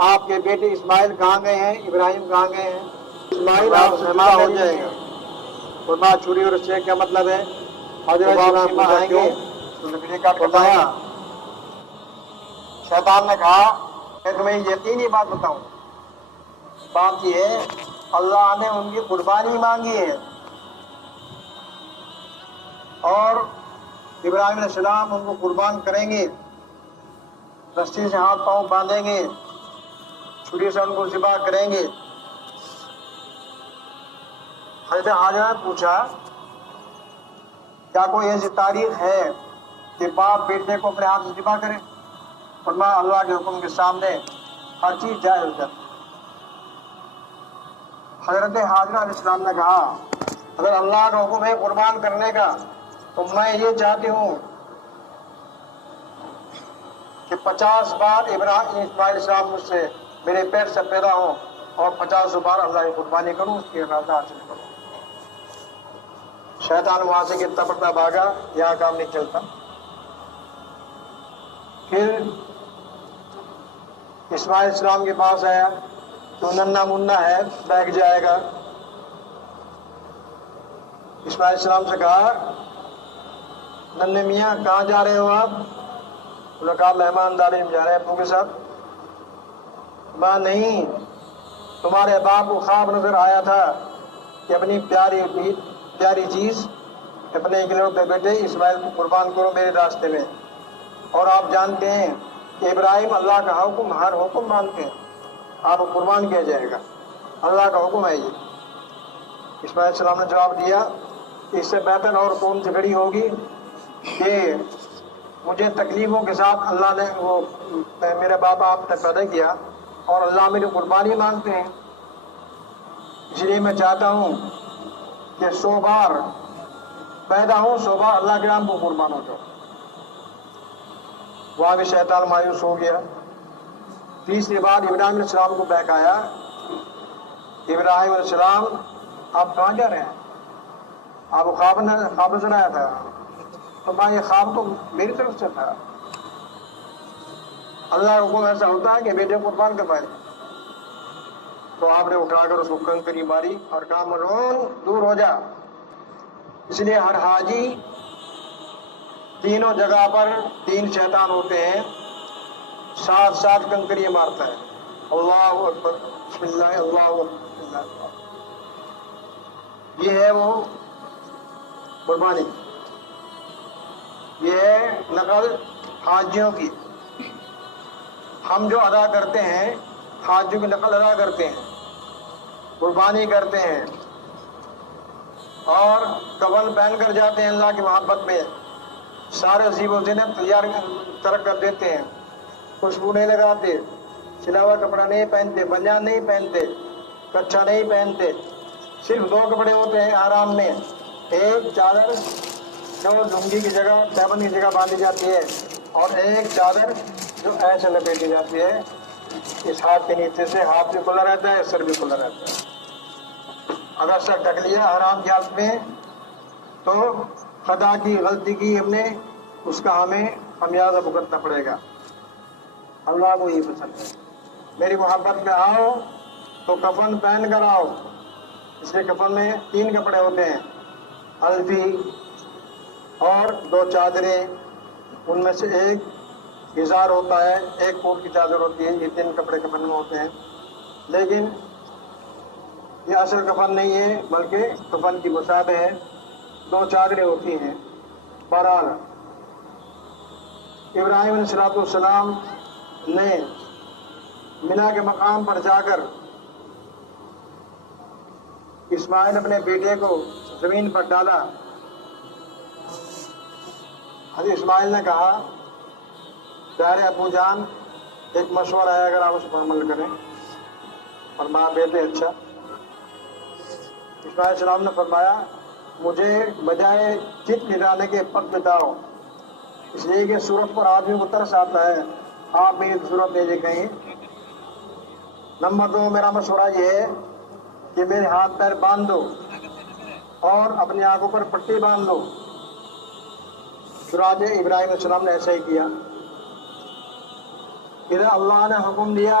آپ کے بیٹے اسماعیل کہاں گئے ہیں، ابراہیم کہاں گئے ہیں؟ اسماعیل آپ سے جدا ہو جائے گا۔ فرمایا چھری اور رسے کیا مطلب ہے؟ حضرت ابراہیم آئیں گے تو لکڑی کاٹ کر لائیں گے۔ شیطان نے کہا کہ تمہیں یقینی بات بتاؤں، بات یہ ہے اللہ نے ان کی قربانی مانگی ہے، اور ابراہیم علیہ السلام ان کو قربان کریں گے، رسی سے ہاتھ پاؤں باندھیں گے، چھری سے ان کو ذبح کریں گے۔ حضرت حاجرہ نے پوچھا کیا کوئی ایسی تاریخ ہے کہ باپ بیٹے کو اپنے ہاتھ سے ذبح کرے؟ فرمایا اللہ کے حکم کے سامنے ہر چیز جائز ہو جاتی ہے۔ حضرت حاجرہ علیہ السلام نے کہا اگر اللہ کا حکم ہے قربان کرنے کا تو میں یہ چاہتی ہوں کہ 50 بار اسماعیل علیہ السلام مجھ سے میرے پیٹ سے پیدا ہو اور 50 بار اللہ کی قربانی کروں، اس کی رضا حاصل کروں۔ شیطان وہاں سے گرتا پڑتا بھاگا، یہاں کام نہیں چلتا۔ پھر اسماعیل علیہ السلام کے پاس آیا تو ننھا منہ ہے، بیٹھ جائے گا۔ اسماعیل علیہ السلام سے کہا ننھے میاں کہاں جا رہے ہو آپ؟ انہوں نے کہا مہمانداری میں جا رہے ہیں ابو کے ساتھ۔ ماں نہیں، تمہارے باپ کو خواب نظر آیا تھا کہ اپنی پیاری چیز اپنے اکلوتے بیٹے اسماعیل کو قربان کرو میرے راستے میں، اور آپ جانتے ہیں کہ ابراہیم اللہ کا حکم ہر حکم مانتے ہیں، آپ کو قربان کیا جائے گا، اللہ کا حکم ہے یہ۔ اسماعیل علیہ السلام نے جواب دیا اس سے بہتر اور کون سی گھڑی ہوگی کہ مجھے تکلیفوں کے ساتھ اللہ نے میرے باپ آپ نے پیدا کیا اور اللہ میری قربانی مانگتے ہیں، اس لیے میں چاہتا ہوں کہ 100 بار پیدا ہوں، 100 بار اللہ کے نام کو قربان ہو جاؤ۔ وہاں بھی شیطان مایوس ہو گیا۔ تیسری بار ابراہیم علیہ السلام کو بہکایا، ابراہیم علیہ السلام آپ کہاں جا رہے ہیں؟ آپ کو خواب نظر آیا تھا؟ تو میں یہ خواب تو میری طرف سے تھا، اللہ کا حکم ایسا ہوتا ہے کہ بیٹے قربان کر پائے۔ تو آپ نے اٹھا کر اس کو کنکری ماری اور کہا ملعون دور ہو جا۔ اس لیے ہر حاجی تینوں جگہ پر 3 شیطان ہوتے ہیں، 7 کنکری مارتا ہے، اللہ اکبر بسم اللہ اللہ اکبر بسم اللہ۔ یہ ہے وہ قربانی، یہ ہے نقل حاجیوں کی۔ ہم جو ادا کرتے ہیں حاجیوں کی نقل ادا کرتے ہیں، قربانی کرتے ہیں اور کفن پہن کر جاتے ہیں اللہ کی محبت میں، سارے زیب و زینت تیار ترک کر دیتے ہیں، خوشبو نہیں لگاتے، سلا ہوا کپڑا نہیں پہنتے، بنیان نہیں پہنتے، کچھا نہیں پہنتے، صرف 2 کپڑے ہوتے ہیں آرام میں، ایک چادر جو لنگی کی جگہ ٹیبن کی جگہ باندھی جاتی ہے اور ایک چادر جو ایسے لپیٹی جاتی ہے، اس ہاتھ کے نیچے سے ہاتھ بھی کھلا رہتا ہے، سر بھی کھلا رہتا ہے۔ اگر سر ڈھک لیا آرام کی حالت میں تو خطا کی غلطی کی ہم نے، اس کا ہمیں خمیازہ بھگتنا پڑے گا۔ اللہ کو یہ پسند ہے۔ میری محبت میں آؤ تو کفن پہن کر آؤ، اس لیے کفن میں 3 کپڑے ہوتے ہیں، ہلدی اور 2 چادریں، ان میں سے ایک ہزار ہوتا ہے، ایک کوٹ کی چادر ہوتی ہے، یہ 3 کپڑے کفن میں ہوتے ہیں۔ لیکن یہ اصل کفن نہیں ہے بلکہ کفن کی مشابہ ہے، 2 چادریں ہوتی ہیں۔ بہرحال ابراہیم علیہ السلام نے منا کے مقام پر جا کر اسماعیل اپنے بیٹے کو زمین پر ڈالا۔ حضرت اسماعیل نے کہا پیارے ابو جان ایک مشورہ ہے، اگر آپ اس پر عمل کریں۔ فرمایا بیٹے اچھا۔ اسماعیل علیہ السلام نے فرمایا مجھے بجائے چت گرانے کے پت بتاؤ، اس لیے کہ صورت پر آدمی کو ترس آتا ہے، آپ بھی صورت دے دے کہیں۔ نمبر 2 میرا مشورہ یہ ہے کہ میرے ہاتھ پیر باندھ دو اور اپنی آنکھوں پر پٹی باندھ دو۔ چنانچہ ابراہیم علیہ السلام نے ایسا ہی کیا۔ ادھر اللہ نے حکم دیا